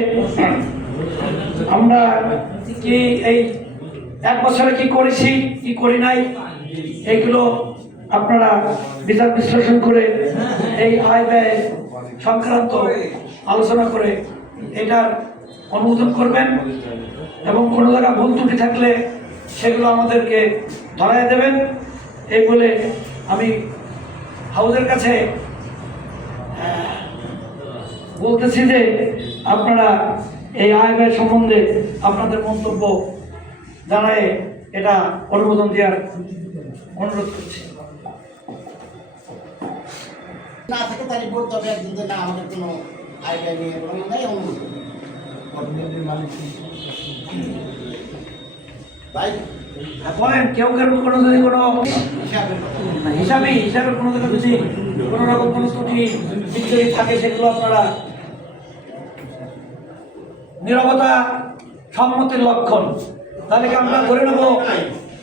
আমরা কি এই এক বছরে কি করেছি, কি করি নাই? এইগুলো আপনারা বিচার বিশ্লেষণ করে এই আয় ব্যয় সংক্রান্ত আলোচনা করে এটার অনুমোদন করবেন এবং কোনো জায়গায় ভুল ত্রুটি থাকলে সেগুলো আমাদেরকে ধরায় দেবেন। এই বলে আমি হাউজের কাছে বলতেছি যে আপনারা এই আয় ব্যয় সম্বন্ধে আপনাদের মন্তব্য জানায় এটা অনুমোদন দেওয়ার অনুরোধ করছি। না থাকে তাহলে বলতে হবে একদিন যে না আমাদের কোনো আইডিয়া নিয়ে কোনো নাই অনুমোদন ভাই? বলেন কেউ কোনো যদি কোনো হিসাবে হিসাবে কোনো যদি কোনো রকম কোনো ত্রুটি থাকে সেগুলো আপনারা নিরবতা সম্মতির লক্ষণ। তাহলে কি আমরা ধরে নেব?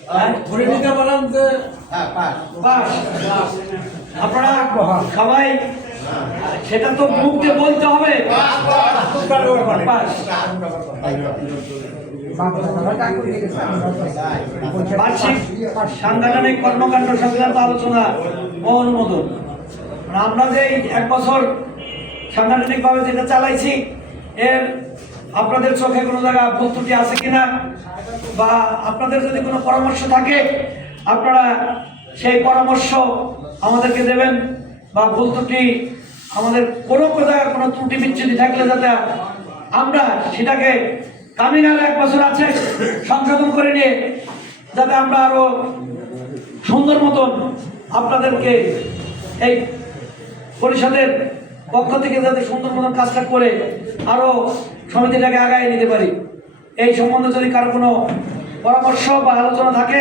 হ্যাঁ? ধরে নিতে পারলাম যে হ্যাঁ আপনারা সবাই সেটা তো মুখ দিয়ে বলতে হবে। বার্ষিক সাংগঠনিক কর্মকাণ্ড সংক্রান্ত আলোচনা ও অনুমোদন আমরা যে এক বছর সাংগঠনিকভাবে যেটা চালাইছি এর আপনাদের চোখে কোনো জায়গায় ভুল ত্রুটি আছে কিনা? বা আপনাদের যদি কোনো পরামর্শ থাকে, আপনারা সেই পরামর্শ আমাদেরকে দেবেন। বা ভুল ত্রুটি, আমাদের কোনো জায়গায় কোনো ত্রুটি বিচ্ছুতি থাকলে যাতে আমরা সেটাকে কামিং আর এক বছর আছে সংশোধন করে নিয়ে যাতে আমরা আরও সুন্দর মতন আপনাদেরকে এই পরিষদের পক্ষ থেকে যাতে সুন্দর মতন কাজটা করে আরও সমিতিটাকে আগায় নিতে পারি। এই সম্বন্ধে যদি কারও কোনো পরামর্শ বা আলোচনা থাকে,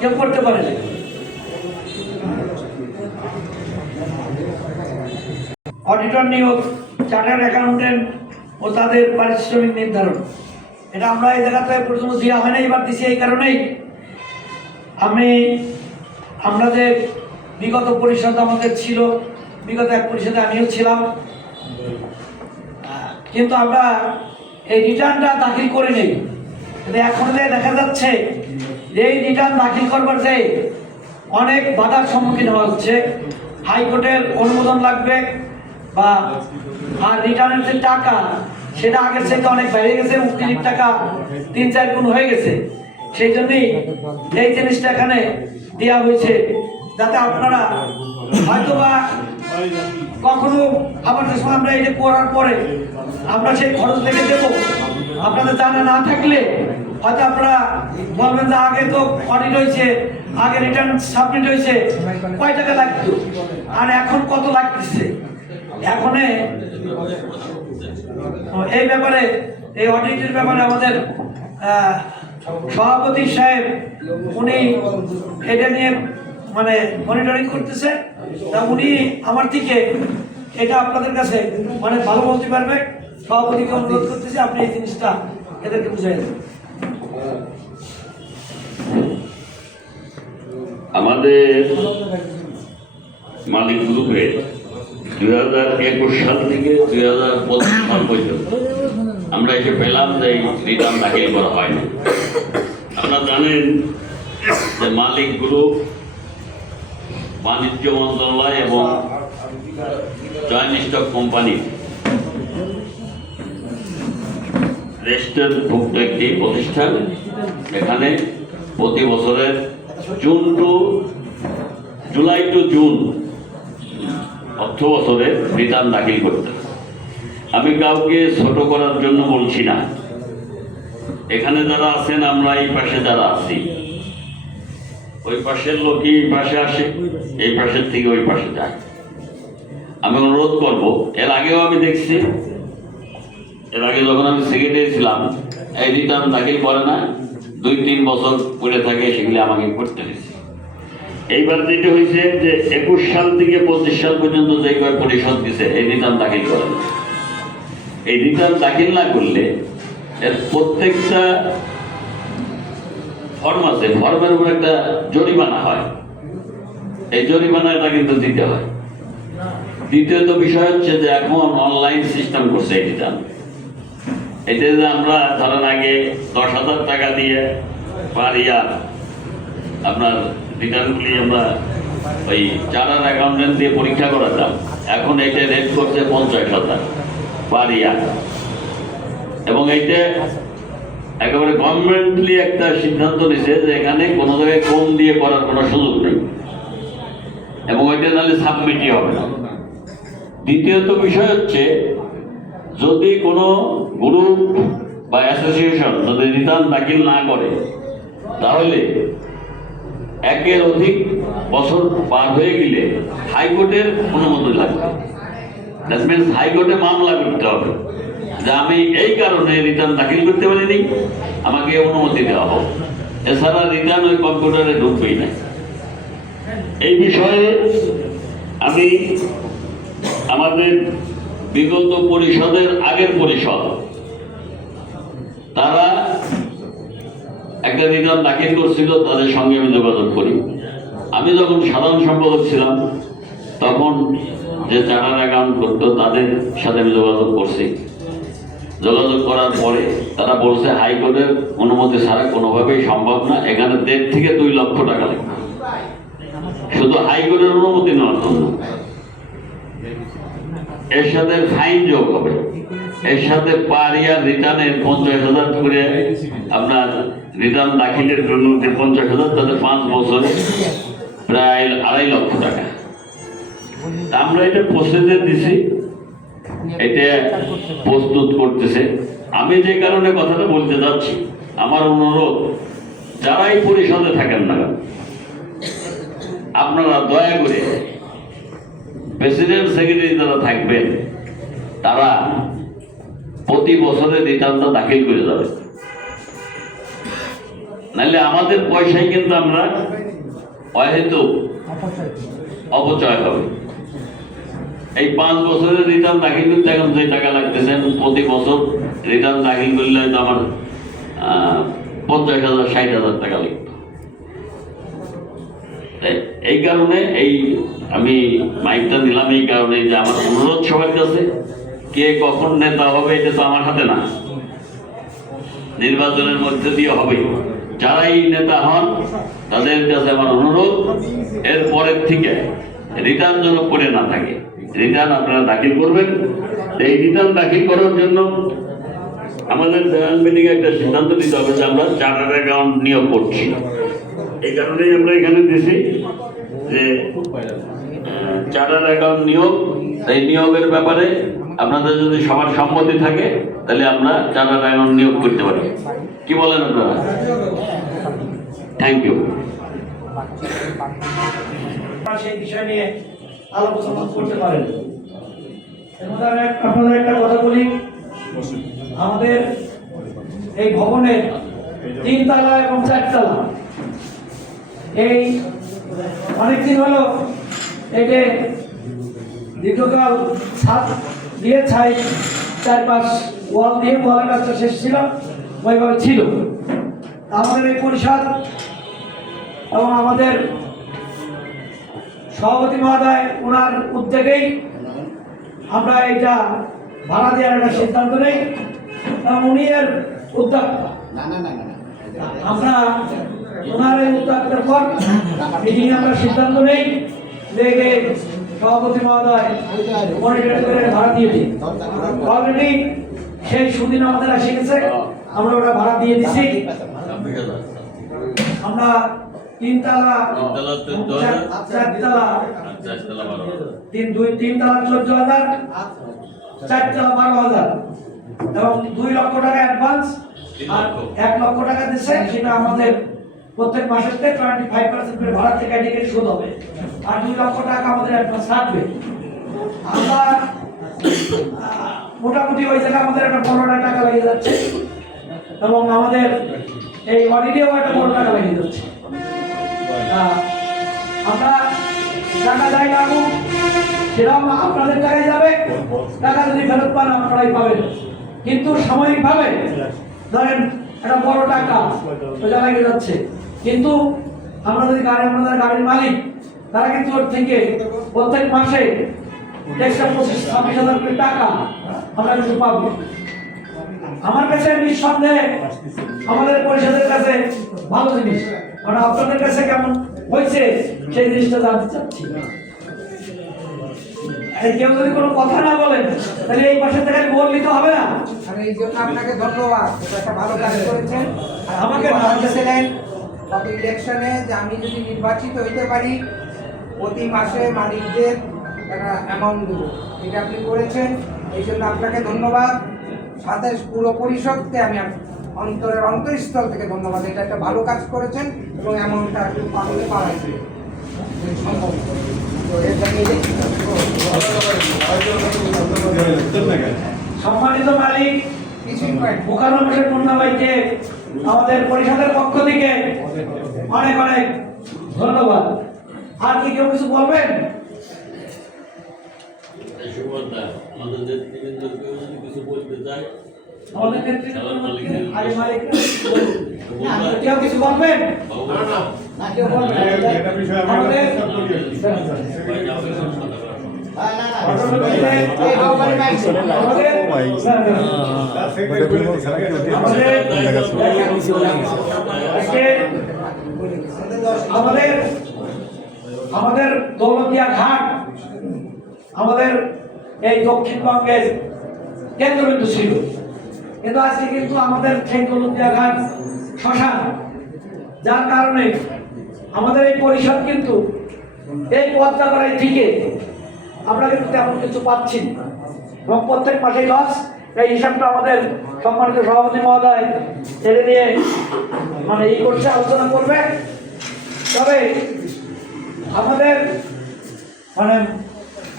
কেউ করতে পারে। অডিটর নিয়োগ চার্টার্ড অ্যাকাউন্টেন্ট ও তাদের পারিশ্রমিক নির্ধারণ এটা আমরা এই জায়গাতে প্রথম দেওয়া হয় না এবার দিছি এই কারণেই। আমি, আমরা যে বিগত পরিষদ আমাদের ছিল বিগত এক পরিষদে আমিও ছিলাম। কিন্তু আমরা এই রিটার্নটা দাখিল করে নেই কিন্তু এখন যে দেখা যাচ্ছে যে এই রিটার্ন দাখিল করবার যে অনেক বাধার সম্মুখীন হওয়া হচ্ছে। হাইকোর্টের অনুমোদন লাগবে বা আর রিটার্নের যে টাকা, সেটা আগের থেকে অনেক বেড়ে গেছে মুক্তির টাকা তিন চার গুণ হয়ে গেছে। সেই জন্যই এই জিনিসটা এখানে দেওয়া হয়েছে, যাতে আপনারা হয়তো বা কখনো আবার যে সময় আমরা এটা করার পরে আমরা সেই খরচ লেগে দেব। আপনাদের জানা না থাকলে হয়তো আপনারা বলবেন যে আগে তো অডিট হয়েছে, আগে রিটার্ন সাবমিট হয়েছে, কয় টাকা লাগতো? আর এখন কত লাগতেছে? এখনে এই ব্যাপারে, এই অডিটের ব্যাপারে আমাদের সভাপতি সাহেব, উনি এটা নিয়ে মানে মনিটরিং করতেছে। তা উনি আমার থেকে এটা আপনাদের কাছে মানে ভালো বলতে পারবে। সভাপতিকে অনুরোধ করতেছি আপনি এই জিনিসটা এদেরকে বুঝাই আমাদের মালিক গ্রুপে দুই হাজার একুশ সাল থেকে দুই হাজার পঁচিশ সাল পর্যন্ত আমরা এসে পেলাম যে এই রিটার্ন দাখিল করা হয়নি। আপনারা জানেন যে মালিক গ্রুপ বাণিজ্য মন্ত্রণালয় এবং জয়েন্ট স্টক কোম্পানি। রেজিস্টারভুক্ত একটি প্রতিষ্ঠান। এখানে প্রতি বছরের June to July to June অর্থ বছরে রিটার্ন দাখিল করতে। আমি কাউকে ছোট করার জন্য বলছি না। এখানে যারা আছেন, আমরা এই পাশে যারা আছি। ওই পাশের লোকই এই পাশে আসে, এই পাশের থেকে ওই পাশে যায় আমি অনুরোধ করব, এর আগেও আমি দেখছি, এর আগে যখন আমি সেক্রেটারি ছিলাম, এই রিটার্ন দাখিল করে না, দুই তিন বছর পড়ে থাকে সেগুলি আমাকে করতে হয়েছে এইবার যেটা হয়েছে যে একুশ সাল থেকে পঁচিশ সাল পর্যন্ত যে কয় পরিষদ দিছে, এই রিটার্ন দাখিল করে। এই রিটার্ন দাখিল না করলে এর প্রত্যেকটা ফর্ম আছে ফর্মের উপর একটা জরিমানা হয়। এই জরিমানাটা কিন্তু দিতে হয়। দ্বিতীয়ত বিষয় হচ্ছে যে এখন অনলাইন সিস্টেম করছে রিটার্ন এতে যে আমরা ধরেন আগে দশ হাজার টাকা দিয়ে পার ইয়ার আপনার রিটার্নগুলি আমরা ওই চার্টার অ্যাকাউন্টেন্ট দিয়ে পরীক্ষা করাতাম। এখন এটা রেট করছে পঞ্চাশ হাজার পার ইয়ার। এবং এইটা একেবারে গভর্নমেন্টলি একটা সিদ্ধান্ত নিছে যে এখানে কোনো জায়গায় কম দিয়ে করার কোনো সুযোগ নেই। এবং ওইটা নাহলে সাবমিটই হবে না। দ্বিতীয়ত বিষয় হচ্ছে, যদি কোনো গ্রুপ বা অ্যাসোসিয়েশন যদি রিটার্ন দাখিল না করে, তাহলে একের অধিক বছর পার হয়ে গেলে হাইকোর্টের অনুমতি লাগবে দ্যাট মিনস হাইকোর্টে মামলা করতে হবে। যে আমি এই কারণে রিটার্ন দাখিল করতে পারিনি, আমাকে অনুমতি দেওয়া হোক। এছাড়া রিটার্ন ওই কম্পিউটারে ঢুকবেই না। এই বিষয়ে আমি আমাদের বিগত পরিষদের আগের পরিষদ, তারা একটা রিটার্ন দাখিল করছিল, তাদের সঙ্গে আমি যোগাযোগ করি। আমি যখন সাধারণ সম্পাদক ছিলাম, তখন যে চার্টার অ্যাকাউন্ট করতো, তাদের সাথে আমি যোগাযোগ করছি। যোগাযোগ করার পরে তারা বলছে, হাইকোর্টের অনুমতি ছাড়া কোনোভাবেই সম্ভব না। এখানে দেড় থেকে দুই লক্ষ টাকা লাগবে শুধু হাইকোর্টের অনুমতি নেওয়ার জন্য। এর সাথে ফাইন যোগ হবে। এর সাথে পার ইয়ার রিটার্নের পঞ্চাশ হাজার করে আপনার রিটার্ন দাখিলের জন্য যে পঞ্চাশ হাজার, তাতে পাঁচ বছরে প্রায় আড়াই লক্ষ টাকা। আমরা এটা প্রসেসে দিছি। এটা প্রস্তুত করতেছে। আমি যে কারণে কথাটা বলতে যাচ্ছি, আমার অনুরোধ, যারাই পরিষদে থাকেন না আপনারা দয়া করে প্রেসিডেন্ট সেক্রেটারি যারা থাকবেন, তারা প্রতি বছরে রিটার্নটা দাখিল করে যাবে নাহলে আমাদের পয়সায় কিন্তু আমরা অহেতু অপচয় হবে। এই পাঁচ বছরের রিটার্ন দাখিল করতে এখন যে টাকা লাগতেছে প্রতি বছর রিটার্ন দাখিল করলে আমার পঞ্চাশ হাজার, ষাট হাজার টাকা লাগতো। এই কারণে এই, আমি মাইকটা দিলাম এই কারণে যে আমার অনুরোধ সবার কাছে, কে কখন নেতা হবে এটা তো আমার হাতে না। নির্বাচনের মধ্যে দিয়ে হবে যারাই নেতা হন, তাদের কাছে আমার অনুরোধ, এর পরের থেকে রিটার্ন যেন করে না থাকে। রিটার্ন আপনারা দাখিল করবেন। এই রিটার্ন দাখিল করার জন্য আমাদের জেনারেল মিটিং একটা সিদ্ধান্ত নিতে হবে যে আমরা চার্টার অ্যাকাউন্ট নিয়োগ করছি। এই কারণেই আমরা এখানে দিছি যে চার্টার অ্যাকাউন্ট নিয়োগ, এই নিয়োগের ব্যাপারে আপনাদের যদি সবার সম্মতি থাকে, তাহলে আমরা চার্টার অ্যাকাউন্ট নিয়োগ করতে পারি। কি বলেন আপনারা? থ্যাংক ইউ সেই বিষয় নিয়ে আলোচনা করতে পারেন। আমি এক- আপনাদের একটা কথা বলি। আমাদের এই ভবনের তিনতলা এবং চারতলা। এই অনেকদিন হলো এতে দীর্ঘকাল ছাদ দিয়ে ছাই চারপাশ ওয়াল দিয়ে ওয়ালের কাজটা শেষ ছিল ওইভাবে ছিল। আমাদের এই পরিষদ এবং আমাদের সভাপতি মহোদয় ওনার উদ্যোগেই আমরা এটা ভাড়া দেওয়ার একটা সিদ্ধান্ত নেই উনি এর উদ্যোক্তা। না না না না না আমরা ওনার এই উদ্যোগের পর মিটিংয়ে আমরা সিদ্ধান্ত নেই। দেখে সভাপতি মহোদয় মনিটর করে ভাড়া দিয়ে দিই অলরেডি সেই সুদিন আমাদের এসে গেছে। আমরা ওটা ভাড়া দিয়ে দিছি। আমরা তিনতলা চার- চারতলা। তিন দুই তিন তলা চোদ্দ হাজার। চার তলা বারো হাজার। এবং দুই লক্ষ টাকা অ্যাডভান্স আর এক লক্ষ টাকা দিচ্ছে সেটা আমাদের প্রত্যেক মাসের টোয়েন্টি ফাইভ পার্সেন্ট করে ভাড়া থেকে শোধ হবে। আর দুই লক্ষ টাকা আমাদের অ্যাডভান্স থাকবে। আমরা মোটামুটি ওই জায়গায় আমাদের একটা পনেরো টাকা লেগে যাচ্ছে। এবং আমাদের এই অডিটেও একটা পনেরো টাকা লেগে যাচ্ছে। আমরা টাকা যাই লাগুক সেটাও আপনাদের টাকায় যাবে, টাকা যদি ফেরত পান আপনারাই পাবেন। কিন্তু সাময়িকভাবে, ধরেন একটা বড় টাকা, সোজা লেগে যাচ্ছে। কিন্তু আমরা যদি গাড়ি, আমাদের গাড়ির মালিক, তারা কিন্তু ওর থেকে প্রত্যেক মাসে একশো পঁচিশ, ছাব্বিশ হাজার করে টাকা আমরা কিন্তু পাবো। আমার কাছে নিঃসন্দেহে আমাদের পরিষদের কাছে ভালো জিনিস। মানে আপনাদের কাছে কেমন হয়েছে? সেই জিনিসটা জানতে চাচ্ছি। কেউ যদি কোনো কথা না বলেন তাহলে এই পাশে থেকে বললি তো হবে না। আর এই জন্য আপনাকে ধন্যবাদ। এটা একটা ভালো কাজ করেছেন। আর আমাকে আমাকে না- বলেছিলেন গত ইলেকশনে যে আমি যদি নির্বাচিত হইতে পারি প্রতি মাসে মালিকদের একটা অ্যামাউন্ট দেবো। এটা আপনি করেছেন। এই জন্য আপনাকে ধন্যবাদ। সাথে পুরো পরিষদকে আমি অন্তরের অন্তঃস্থল থেকে ধন্যবাদ। এটা একটা ভালো কাজ করেছেন এবং অ্যামাউন্টটা একটু সম্ভব। তো এর সম্মানিত মালিক মুখারম হোসেন মুন্না ভাইকে আমাদের পরিষদের পক্ষ থেকে অনেক অনেক ধন্যবাদ। আর কি কেউ কিছু বলবেন? আমাদের কিছু বলতে চায়, হয়। কেউ কিছু বলবেন না কেউ। হ্যাঁ, আমাদের আমাদের দৌলতিয়া ঘাট আমাদের এই দক্ষিণবঙ্গের কেন্দ্রবিন্দু ছিল কিন্তু আজকে কিন্তু আমাদের সেই দৌলতিয়া ঘাট শ্মশান, যার কারণে আমাদের এই পরিষদ কিন্তু এই পথটা করাই ঠিকই। আমরা কিন্তু তেমন কিছু পাচ্ছি এবং প্রত্যেক মাসেই লস, এই হিসাবটা আমাদের সম্মানিত সভাপতি মহোদয় ছেড়ে দিয়ে মানে এই করছে আলোচনা করবে। তবে আমাদের মানে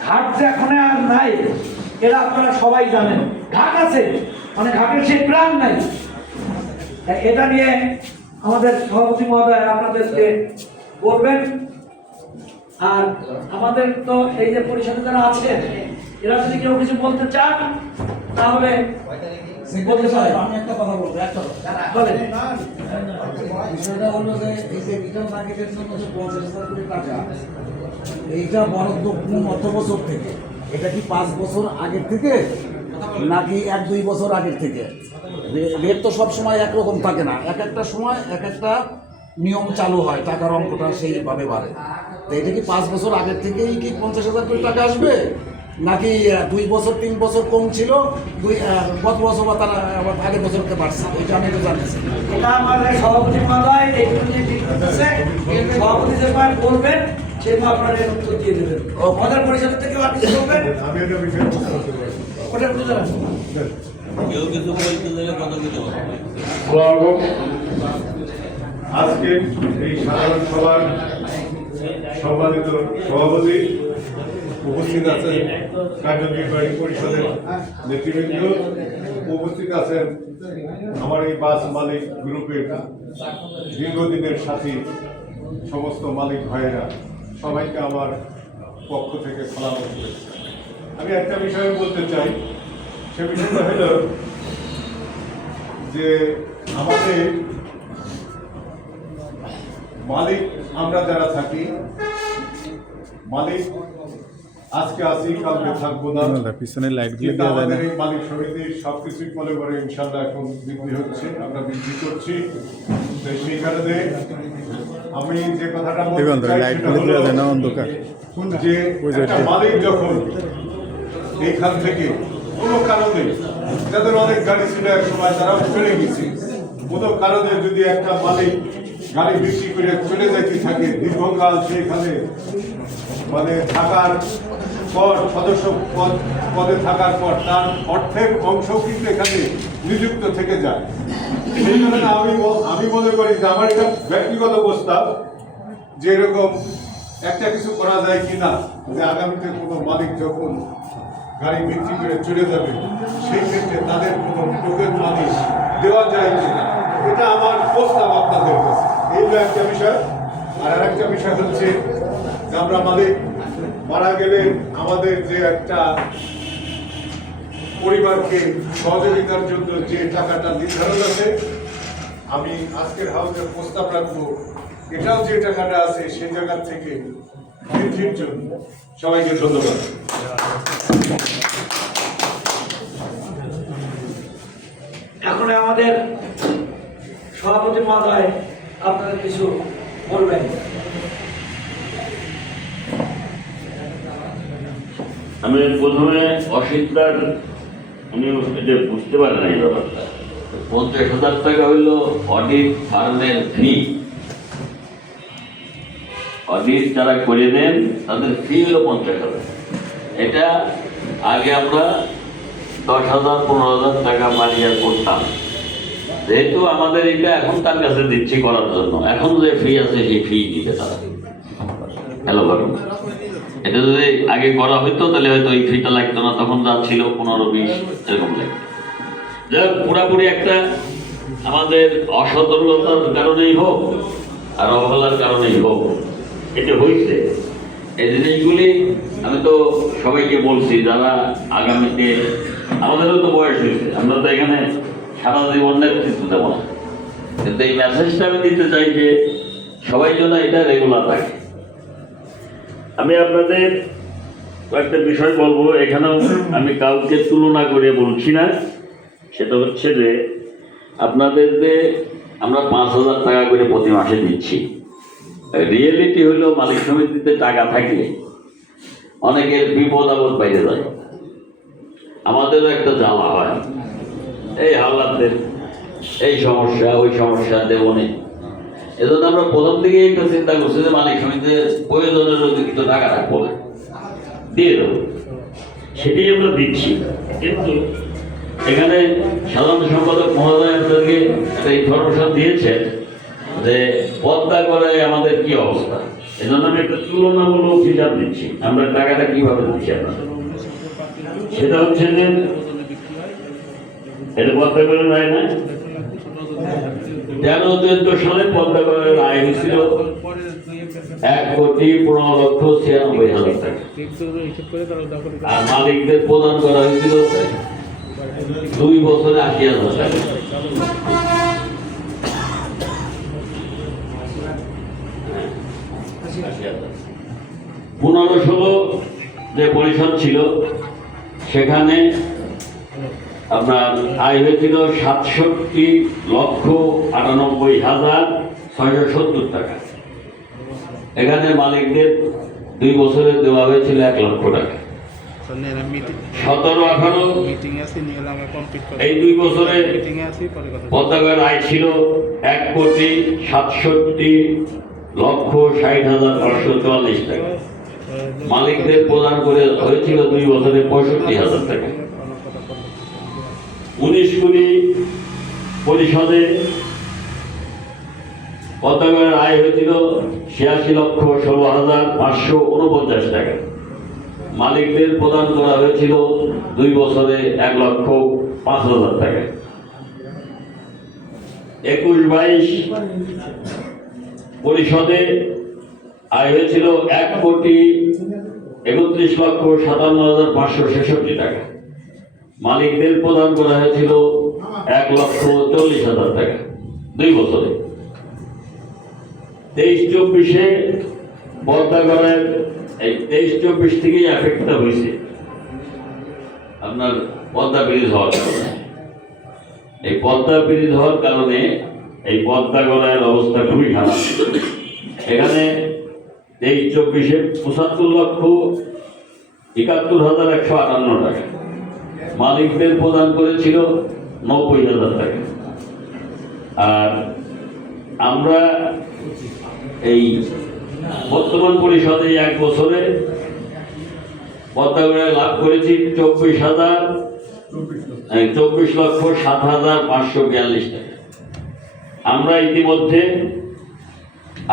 ঘাট যে এখন আর নাই এরা আপনারা সবাই জানেন। ঘাট আছে মানে ঘাটের সেই প্রাণ নাই। এটা নিয়ে আমাদের সভাপতি মহোদয় আপনাদেরকে বলবেন। আর আমাদের তো এই যে পরিষদে যারা আছে এরা যদি কেউ কিছু বলতে চান তাহলে আমি একটা কথা বলব একটা বিষয়টা হলো যে এই যে রিটার্ন মার্কেটের জন্য যে পঞ্চাশ হাজার কোটি টাকা এইটা বরাদ্দ কোন অর্থ বছর থেকে? এটা কি পাঁচ বছর আগের থেকে? নাকি এক দুই বছর আগের থেকে। রেট তো সব সময় একরকম থাকে না। এক একটা সময় এক একটা নিয়ম চালু হয় টাকার অঙ্কটা সেইভাবে বাড়ে। তো এটা কি পাঁচ বছর আগের থেকেই কি পঞ্চাশ হাজার কোটি টাকা আসবে? নাকি দুই বছর তিন বছর কম ছিল দুই গত বছর বা তার আবার আগের বছরকে বাড়ছে? এটা আমি একটু জানতে চাই। এটা আমাদের সভাপতি মহোদয় সভাপতি যে সময় বলবেন সেই আপনারা উত্তর দিয়ে দেবেন। আমাদের পরিষদের থেকে বলবেন। আমি এটা বিষয়ে ওটা বুঝতে পারছেন কেউ কিছু বলতে চাইলে কথা বলতে আজকে এই সাধারণ সভার সম্মানিত সভাপতি উপস্থিত আছেন কার্যনির্বাহী পরিষদের নেতৃবৃন্দ। উপস্থিত আছেন আমার এই বাস মালিক গ্রুপের দীর্ঘদিনের সাথী সমস্ত মালিক ভাইয়েরা। সবাইকে আমার পক্ষ থেকে সালাম শুভেচ্ছা। আমি একটা বিষয় বলতে চাই। সে বিষয়টা হলো যে আমাদের মালিক আমরা যারা থাকি মালিক আজকে আসি কালকে থাকব না। পিছনে লাইট যায় আমাদের এই মালিক সমিতির সবকিছুই মনে করে ইনশাল্লাহ এখন বৃদ্ধি হচ্ছে আমরা বৃদ্ধি করছি। তো সেই কারণে আমি যে কথাটা বলতে চাই সেটা হলো যে মালিক যখন এইখান থেকে কোনো কারণে যাদের অনেক গাড়ি ছিল এক সময়, তারাও চলে গেছে। কোনো কারণে যদি একটা মালিক গাড়ি বিক্রি করে চলে যাইতে থাকে, দীর্ঘকাল সেখানে মানে থাকার পর, সদস্য পদ, পদে থাকার পর তার অর্থের অংশ কিন্তু এখানে নিযুক্ত থেকে যায়। সেই কারণে আমি আমি মনে করি যে আমার এটা ব্যক্তিগত প্রস্তাব যে এরকম একটা কিছু করা যায় কি না যে আগামীতে কোনো মালিক যখন গাড়ি বিক্রি করে চলে যাবে, সেই ক্ষেত্রে তাদের কোনো টোকেন মানি দেওয়া যায় কি না এটা আমার প্রস্তাব আপনাদের কাছে। এই একটা বিষয়, আর আর একটা বিষয় হচ্ছে আমরা মালিক, মারা গেলে আমাদের যে একটা পরিবারকে সহযোগিতার জন্য যে টাকাটা নির্ধারণ আছে, আমি আজকের হাউসের প্রস্তাব রাখব, এটাও যে টাকাটা আছে, সেই জায়গা থেকে বৃদ্ধির জন্য সবাইকে ধন্যবাদ। এখন আমাদের সভাপতি মহোদয় আপনাদের কিছু বলবেন? আমি প্রথমে অসিদ্ধার আমি এটা বুঝতে পারি না এই ব্যাপারটা। পঞ্চাশ হাজার টাকা হইল অডিট ফার্মের ফি অডিট যারা করে দেন তাদের ফি হলো পঞ্চাশ হাজার। এটা আগে আমরা দশ হাজার, পনেরো হাজার টাকা মারিয়া করতাম। যেহেতু আমাদের এটা এখন তার কাছে দিচ্ছি করার জন্য। এখন যে ফি আছে, সেই ফি দিবে তারা। হ্যালো করুন এটা যদি আগে করা হইতো, তাহলে হয়তো ওই ফিটা লাগতো না। তখন যা ছিল, পনেরো, বিশ, এরকম যাই পুরাপুরি একটা আমাদের অসতর্কতার কারণেই হোক আর অবহেলার কারণেই হোক, এটা হয়েছে এই জিনিসগুলি আমি তো সবাইকে বলছি, যারা আগামীতে আমাদেরও তো বয়স হয়েছে। আমরা তো এখানে সারা জীবন নেতৃত্ব দেবো না। কিন্তু এই মেসেজটা আমি দিতে চাই যে সবাই যেন এটা রেগুলার থাকে আমি আপনাদের কয়েকটা বিষয় বলব। এখানেও আমি কাউকে তুলনা করে বলছি না। সেটা হচ্ছে যে আপনাদের যে আমরা পাঁচ হাজার টাকা করে প্রতি মাসে দিচ্ছি রিয়েলিটি হলো মালিক সমিতিতে টাকা থাকলে অনেকের বিপদ আপদ বাইরে যায়। আমাদেরও একটা জ্বালা হয়। এই হাওলাতের এই সমস্যা, ওই সমস্যা দেবনে এজন্য আমরা প্রথম দিকে একটা চিন্তা করছি যে মালিক সমিতিতে প্রয়োজনের অতিরিক্ত টাকা রাখব দিয়ে দেবো। সেটাই আমরা দিচ্ছি। কিন্তু এখানে সাধারণ সম্পাদক মহোদয় আপনাদেরকে একটা ইনফরমেশন দিয়েছেন যে পদ্মা করে আমাদের কি অবস্থা। এজন্য আমি একটা তুলনামূলক হিসাব দিচ্ছি। আমরা টাকাটা কীভাবে দিচ্ছি আপনাদের? সেটা হচ্ছে যে এটা পদ্মা করে নেয় না? তেরো চোদ্দ সালে পদ্মা করের আয় হয়েছিল। এক কোটি পনেরো লক্ষ ছিয়ানব্বই হাজার টাকা। আর মালিকদের প্রদান করা হয়েছিল দুই বছরে আশি হাজার টাকা। পনেরো ষোলো যে পরিষদ ছিল সেখানে আপনার আয় হয়েছিল সাতষট্টি লক্ষ আটানব্বই হাজার ছয়শো সত্তর টাকা। এখানে মালিকদের দুই বছরে দেওয়া হয়েছিল এক লক্ষ টাকা। সতেরো আঠারো এই দুই বছরে পতাকার আয় ছিল এক কোটি সাতষট্টি লক্ষ ষাট হাজার পাঁচশো চুয়াল্লিশ টাকা। মালিকদের প্রদান করে হয়েছিল দুই বছরে পঁয়ষট্টি হাজার টাকা। উনিশ কুড়ি পরিষদে পতাকার আয় হয়েছিল? ছিয়াশি লক্ষ ষোলো হাজার পাঁচশো উনপঞ্চাশ টাকা। মালিকদের প্রদান করা হয়েছিল দুই বছরে এক লক্ষ পাঁচ হাজার টাকা। একুশ বাইশ পরিষদে আয় হয়েছিল এক কোটি একত্রিশ লক্ষ সাতান্ন হাজার পাঁচশো ছেষট্টি টাকা। মালিকদের প্রদান করা হয়েছিল এক লক্ষ চল্লিশ হাজার টাকা দুই বছরে। তেইশ চব্বিশে বর্ধাগড়ের এই তেইশ চব্বিশ থেকেই এফেক্টটা হয়েছে। আপনার পদ্মা ব্রিজ হওয়ার কারণে। এই পদ্মা ব্রিজ হওয়ার কারণে এই পদ্মা গড়ায়ের অবস্থা খুবই খারাপ। এখানে তেইশ চব্বিশে পঁচাত্তর লক্ষ একাত্তর হাজার একশো আটান্ন টাকা। মালিকদের প্রদান করেছিল নব্বই হাজার টাকা। আর আমরা এই বর্তমান পরিষদে এক বছরে পদ্মাগড়ায় লাভ করেছি চব্বিশ হাজার চব্বিশ লক্ষ সাত হাজার পাঁচশো বিয়াল্লিশ টাকা। আমরা ইতিমধ্যে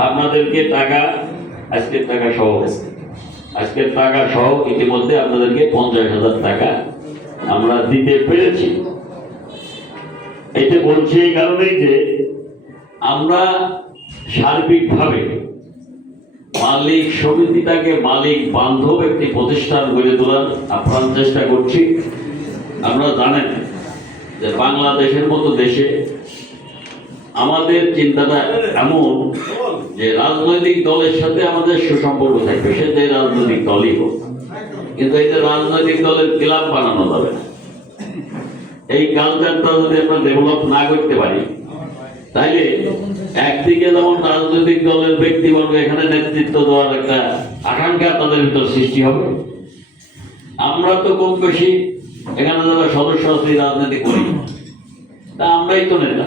আপনাদেরকে টাকা আজকের টাকা সহ আজকের টাকা সহ ইতিমধ্যে আপনাদেরকে পঞ্চাশ হাজার টাকা আমরা দিতে পেরেছি। এটা বলছি এই কারণেই যে আমরা সার্বিকভাবে মালিক সমিতিটাকে মালিক বান্ধব একটি প্রতিষ্ঠান গড়ে তোলার আপ্রাণ চেষ্টা করছি। আপনারা জানেন যে বাংলাদেশের মতো দেশে আমাদের চিন্তাটা এমন যে রাজনৈতিক দলের সাথে আমাদের সুসম্পর্ক থাকবে, সে যে রাজনৈতিক দলই হোক। কিন্তু যে রাজনৈতিক দলের ক্লাব বানানো যাবে না। এই কালচারটা যদি আমরা ডেভেলপ না করতে পারি, তাইলে একদিকে যেমন রাজনৈতিক দলের ব্যক্তিবর্গ এখানে নেতৃত্ব দেওয়ার একটা আকাঙ্ক্ষা তাদের ভিতর সৃষ্টি হবে। আমরা তো কম বেশি এখানে যারা সদস্য আছে, রাজনীতি করি তা আমরাই তো নেতা।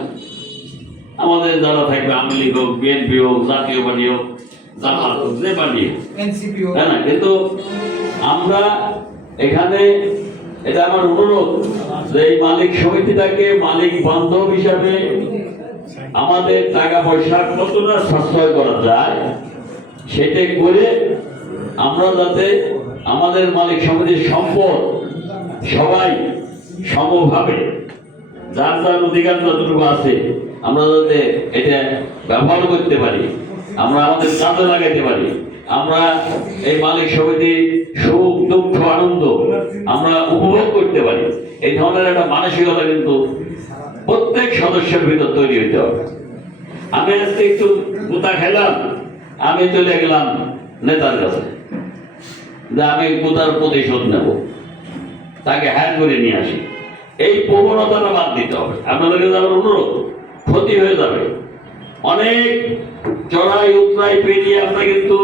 আমাদের যারা থাকবে আওয়ামী লীগ হোক বিএনপি হোক জাতীয় পার্টি হোক জামাত হোক যে পার্টি হোক। তাই না? কিন্তু আমরা এখানে এটা আমার অনুরোধ যে এই মালিক সমিতিটাকে মালিক বান্ধব হিসাবে আমাদের টাকা পয়সা কতটা সাশ্রয় করা যায় সেটা করে আমরা যাতে আমাদের মালিক সমিতির সম্পদ সবাই সমভাবে যার যার অধিকার যতটুকু আছে আমরা যাতে এটা ব্যবহার করতে পারি, আমরা আমাদের কাজে লাগাইতে পারি। আমরা এই মালিক সমিতি সুখ, দুঃখ, আনন্দ আমরা উপভোগ করতে পারি। এই ধরনের একটা মানসিকতা কিন্তু প্রত্যেক সদস্যের ভিতর তৈরি হইতে হবে। আমি আজকে একটু গুতা খেলাম, আমি চলে গেলাম নেতার কাছে। যে আমি গুতার প্রতিশোধ নেব, তাকে হ্যাঁ করে নিয়ে আসি। এই প্রবণতাটা বাদ দিতে হবে। আপনাদেরকে আমার অনুরোধ ক্ষতি হয়ে যাবে। অনেক চড়াই উতরাই পেরিয়ে আমরা কিন্তু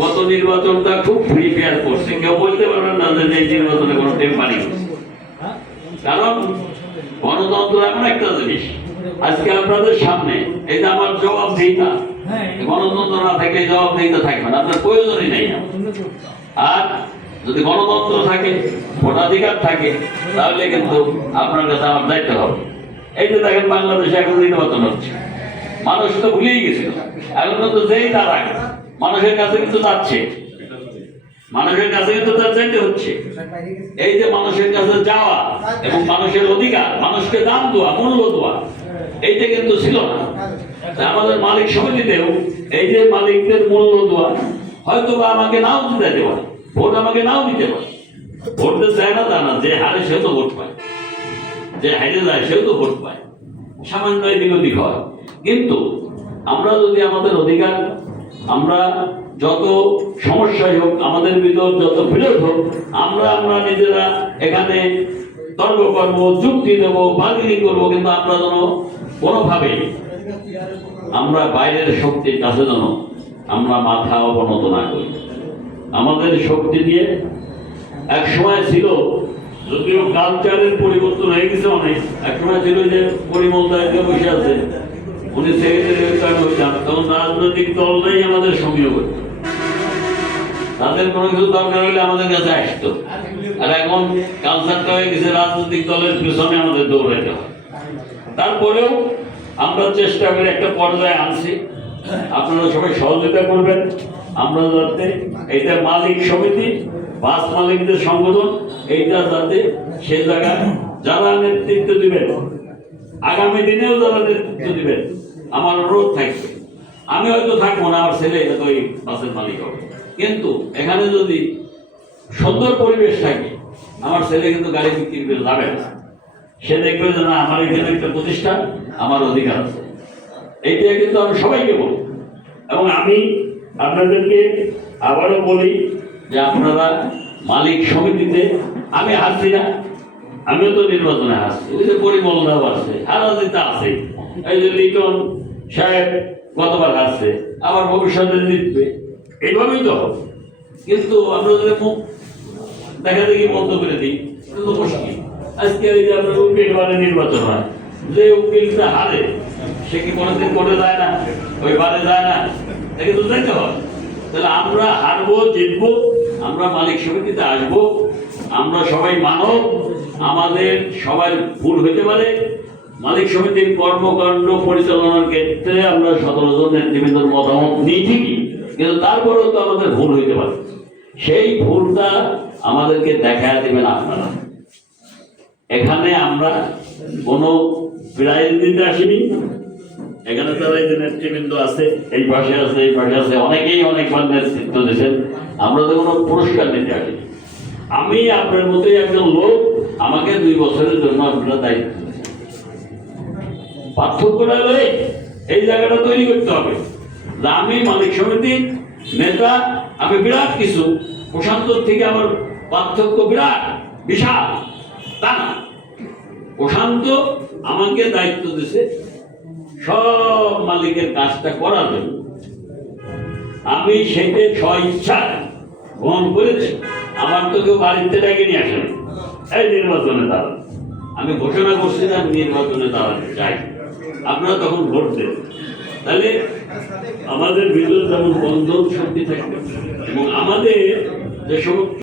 গত নির্বাচনটা খুব প্রিপেয়ার করছি। কেউ বলতে পারবেন না যে এই নির্বাচনে কোনো টেম্পারিং কারণ গণতন্ত্র এমন একটা জিনিস। আজকে আপনাদের সামনে এই যে আমার জবাবদিহিতা, গণতন্ত্র না থাকলে জবাবদিহিতা থাকবে না। আপনার প্রয়োজনই নেই। আর যদি গণতন্ত্র থাকে, ভোটাধিকার থাকে, তাহলে কিন্তু আপনার কাছে আমার দায়িত্ব হবে। এই যে দেখেন বাংলাদেশে এখন নির্বাচন হচ্ছে। মানুষ তো ভুলেই গেছিল। এখন যেই দাঁড়ায় মানুষের কাছে কিন্তু যাচ্ছে। মানুষের কাছে কিন্তু তার যাইতে হচ্ছে। এই যে মানুষের কাছে যাওয়া এবং মানুষের অধিকার, মানুষকে দাম দেওয়া মূল্য দেওয়া এইটা কিন্তু ছিল না। আমাদের মালিক সমিতিতেও এই যে মালিকদের মূল্য দেওয়া হয়তো বা আমাকে নাও দিতে দেওয়া ভোট আমাকে নাও দিতে পারে। ভোট চায় না তা না, যে হারে সেও তো ভোট পায়। যে হাইরে যায় সেও তো ভোট পায়। সামান্য এদিক হয়। কিন্তু আমরা যদি আমাদের অধিকার, আমরা যত সমস্যাই হোক, আমাদের ভিতর যত বিরোধ হোক, আমরা আমরা নিজেরা এখানে তর্ক করব, যুক্তি দেবো বার্গেনিং করব, কিন্তু আমরা যেন কোনোভাবেই আমরা বাইরের শক্তির কাছে যেন আমরা মাথা অবনত না করি। আমাদের শক্তি দিয়ে এক সময় ছিল যদিও কালচারের পরিবর্তন হয়ে গেছে অনেক এক সময় ছিল যে পরিমল দায়িত্বে বসে আছে, উনি সেক্রেটারি হইতাম তখন রাজনৈতিক দলটাই আমাদের সঙ্গীয় করত তাদের কোনো কিছু দরকার হলে আমাদের কাছে আসতো। আর এখন কালচারটা হয়ে গেছে, রাজনৈতিক দলের পিছনে আমাদের দৌড়াইতে হয়। তারপরেও আমরা চেষ্টা করে একটা পর্যায়ে আনছি। আপনারা সবাই সহযোগিতা করবেন। আমরা যাতে এইটা মালিক সমিতি বাস মালিকদের সংগঠন, এইটা যাতে সে জায়গায় যারা নেতৃত্ব দিবেন, আগামী দিনেও যারা নেতৃত্ব দিবেন, আমার অনুরোধ থাকবে। আমি হয়তো থাকব না, আমার ছেলে হয়তো ওই বাসের মালিক হবে। কিন্তু এখানে যদি সুন্দর পরিবেশ থাকে, আমার ছেলে কিন্তু গাড়ি বিক্রি করে যাবে না। সে দেখবে যে না, আমার এখানে একটা প্রতিষ্ঠান, আমার অধিকার আছে। এইটা কিন্তু আমি সবাইকে বলব। এবং আমি আপনাদেরকে আবারও বলি যে আপনারা মালিক সমিতিতে, আমি হাসছি না, আমিও তো নির্বাচনে হাসছি ওই যে পরিমলদাও আছে, হারাজিতা আছে, এই যে লিটন সাহেব গতবার হাসছে, আবার ভবিষ্যতে জিতবে। এইভাবেই তো কিন্তু আমরা যদি মুখ দেখা দেখি বন্ধ করে দিই তো মুশকিল। আজকে ওই যে আপনার উকিল বারে নির্বাচন হয়, যে উকিলটা হারে, সে কি কোনোদিন কোর্টে যায় না? ওই বারে যায় না? তাকে তো যাইতে হয় তাহলে আমরা হারবো, জিতবো আমরা মালিক সমিতিতে আসব। আমরা সবাই মানব, আমাদের সবার ভুল হইতে পারে। মালিক সমিতির কর্মকাণ্ড পরিচালনার ক্ষেত্রে আমরা সতেরো জন নেতৃবৃন্দর মতামত নিই ঠিকই কিন্তু তারপরেও তো আমাদের ভুল হইতে পারে। সেই ভুলটা আমাদেরকে দেখা দেবেন আপনারা। এখানে আমরা কোনো প্রাইজ দিতে আসিনি এখানে তারা এই যে নেতৃবৃন্দ আছে এই পাশে আছে এই পাশে আছে অনেকেই অনেকবার নেতৃত্ব দিয়েছেন। আমরা তো কোনো পুরস্কার নিতে আসিনি। আমি আপনার মতোই একজন লোক আমাকে দুই বছরের জন্য আপনারা দায়িত্ব পার্থক্যটা হলো এই, জায়গাটা তৈরি করতে হবে। আমি মালিক সমিতির নেতা আমি বিরাট কিছু প্রশান্ত থেকে আমার পার্থক্য বিরাট বিশাল। তা না। প্রশান্ত আমাকে দায়িত্ব দিছে সব মালিকের কাজটা করার জন্য। আমি সেটা স্বইচ্ছা গ্রহণ করেছি। আমার তো কেউ বাড়িতে ডেকে নিয়ে আসেন এই নির্বাচনে দাঁড়ান। আমি ঘোষণা করছি যে আমি নির্বাচনে দাঁড়াতে চাই। আপনারা তখন ভোট দেন। তাহলে আমাদের ভিতরে যেমন বন্ধন শক্তি থাকবে এবং আমাদের যে সমস্ত